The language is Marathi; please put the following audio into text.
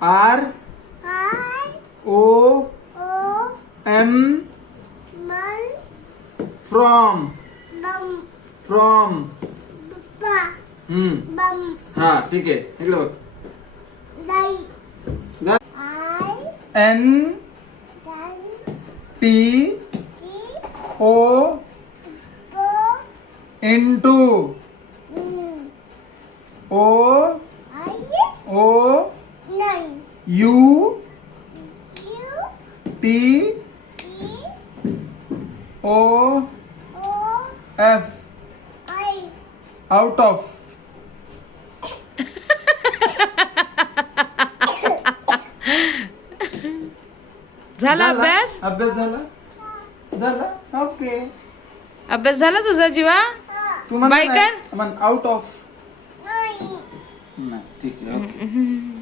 R O M from हा ठीक आहे इकडे बघ N T O into O U T O F out of झाला अभ्यास झाला ओके अभ्यास झाला तुझा जीवा तू बाय कर आउट ऑफ नाही ठीक आहे ओके